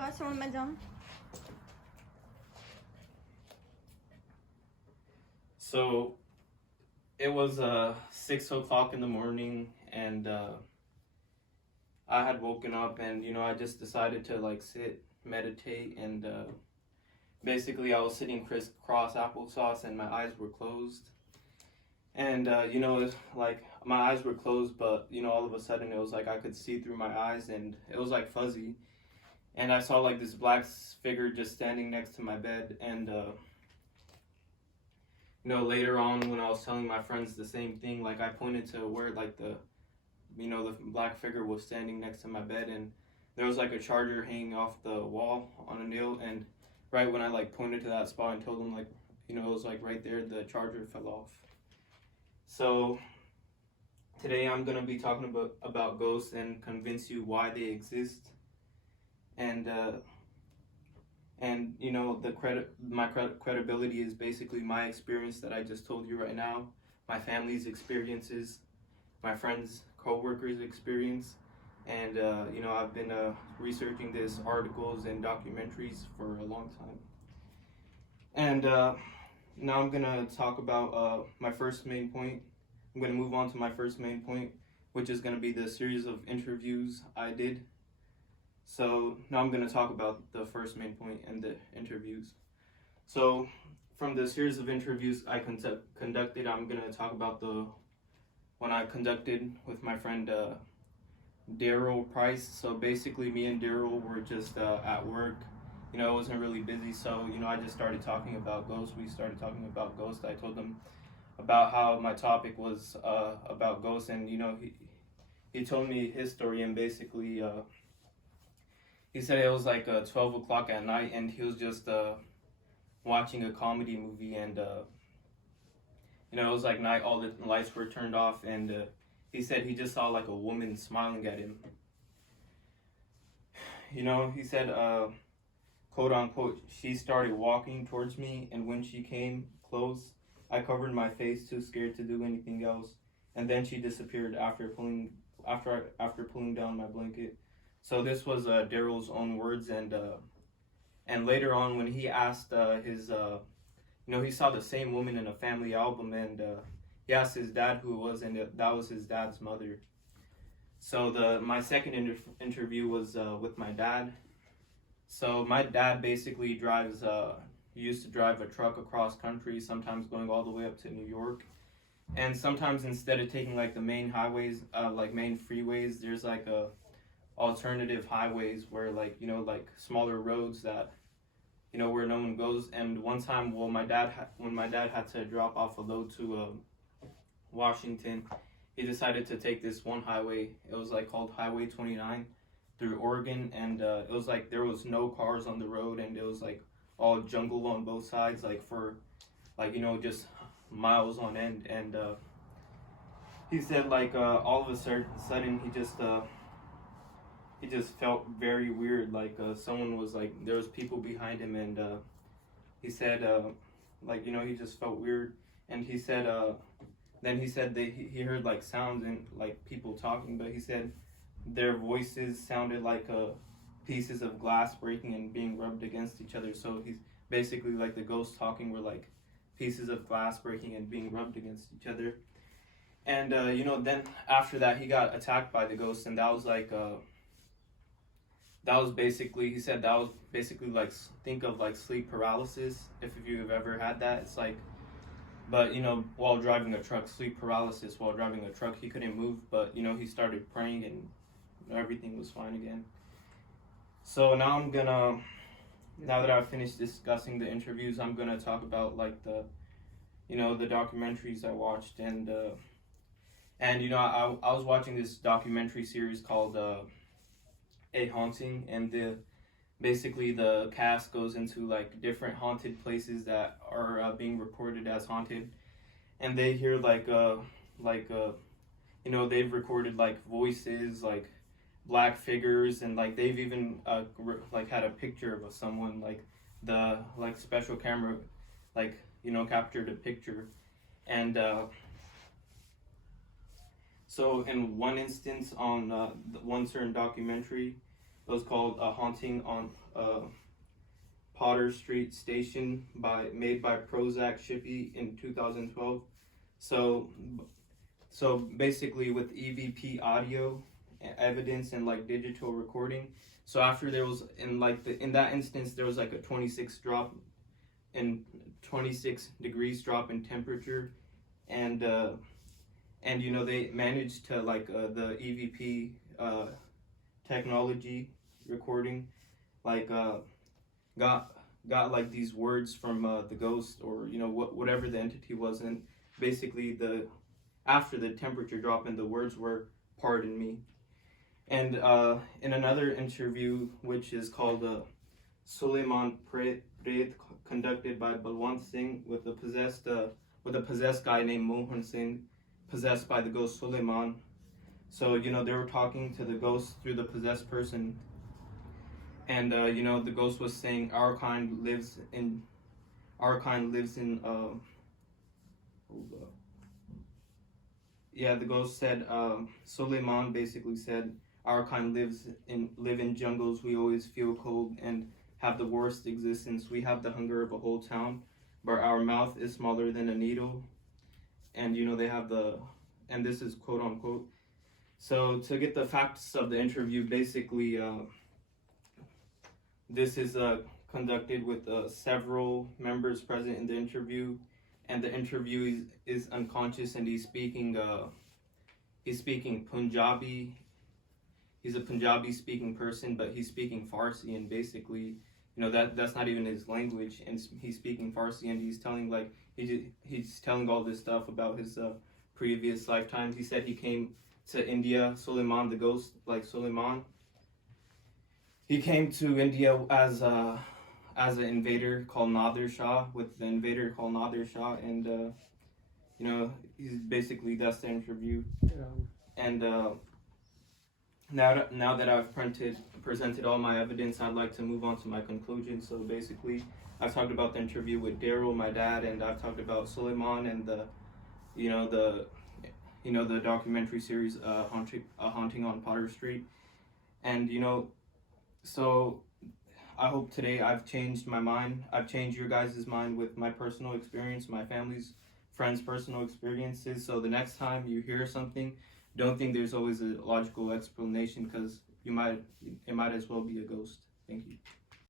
Basta madam. So it was 6 o'clock in the morning, and I had woken up, and I just decided to like sit, meditate, and basically I was sitting crisscross applesauce, and my eyes were closed, and it's like my eyes were closed, but all of a sudden it was like I could see through my eyes, and it was like fuzzy, and I saw like this black figure just standing next to my bed, and later on when I was telling my friends the same thing, like I pointed to where like the black figure was standing next to my bed, and there was like a charger hanging off the wall on a nail, and right when I like pointed to that spot and told them like, it was like right there, the charger fell off. So today I'm gonna be talking about ghosts and convince you why they exist, and my credibility is basically my experience that I just told you right now, my family's experiences, my friends, co-workers' experience, and I've been researching this articles and documentaries for a long time. And now I'm gonna talk about my first main point. I'm gonna move on to my first main point, which is gonna be the series of interviews I did. So now I'm going to talk about the first main point and the interviews. So from the series of interviews I conducted, I'm going to talk about the one I conducted with my friend Daryl Price. So basically me and Daryl were just at work. It wasn't really busy, so I just started talking about ghosts. We started talking about ghosts. I told him about how my topic was about ghosts, and he told me his story, and basically he said it was like 12 o'clock at night, and he was just watching a comedy movie, and it was like night, all the lights were turned off, and he said he just saw like a woman smiling at him. He said, quote unquote, she started walking towards me, and when she came close, I covered my face, too scared to do anything else, and then she disappeared after pulling down my blanket. So this was Daryl's own words, and later on when he asked his, he saw the same woman in a family album, and he asked his dad who it was, and that was his dad's mother. So my second interview was with my dad. So my dad basically used to drive a truck across country, sometimes going all the way up to New York. And sometimes instead of taking like the main highways, like main freeways, there's like alternative highways where like smaller roads that where no one goes. And one time, when my dad had to drop off a load to Washington, he decided to take this one highway. It was like called Highway 29 through Oregon, and it was like there was no cars on the road, and it was like all jungle on both sides, like for like just miles on end. And he said like all of a sudden he just felt very weird, like someone was like, there was people behind him, and he said he just felt weird. And he said then he said that he heard like sounds and like people talking, but he said their voices sounded like pieces of glass breaking and being rubbed against each other. So he's basically like the ghosts talking were like pieces of glass breaking and being rubbed against each other. And then after that he got attacked by the ghosts, and that was like he said that was basically like, think of like sleep paralysis, if you've ever had that. It's like, but while driving a truck, sleep paralysis while driving a truck, he couldn't move, but he started praying, and everything was fine again. So now that I've finished discussing the interviews, I'm gonna talk about like the documentaries I watched, and I was watching this documentary series called A Haunting, and basically the cast goes into like different haunted places that are being reported as haunted, and they hear they've recorded like voices, like black figures, and like they've even had a picture of someone, like the special camera captured a picture. And so in one instance on one certain documentary, It was called A Haunting on Potter Street Station made by Prozac Shippey in 2012. So basically with EVP audio evidence and like digital recording. So after there was in that instance there was like a 26 degrees drop in temperature, and you know they managed to the EVP technology recording got like these words from the ghost, or you know whatever the entity was, and basically after the temperature drop and the words were "pardon me." And in another interview, which is called Suleiman Pret, conducted by Balwant Singh with a possessed guy named Mohan Singh, possessed by the ghost Suleiman. So you know they were talking to the ghost through the possessed person, and you know the ghost was saying our kind lives in the ghost said Suleiman basically said our kind live in jungles. We always feel cold and have the worst existence. We have the hunger of a whole town, but our mouth is smaller than a needle. And you know they have and this is quote unquote. So to get the facts of the interview, basically this is conducted with several members present in the interview, and the interviewee is unconscious, and he's speaking Punjabi. He's a Punjabi speaking person, but he's speaking Farsi, and basically, you know, that's not even his language, and he's speaking Farsi, and he's telling he's telling all this stuff about his previous lifetimes. He said he came to India, Suleiman the ghost, Suleiman. He came to India as an invader called Nadir Shah, and you know, that's the interview. Yeah. And now that I've presented all my evidence, I'd like to move on to my conclusion. So basically, I've talked about the interview with Daryl, my dad, and I've talked about Suleiman and the documentary series Haunting on Potter Street. And you know, so I hope today I've changed my mind. I've changed your guys' mind with my personal experience, my family's friends' personal experiences. So the next time you hear something, don't think there's always a logical explanation, because it might as well be a ghost. Thank you.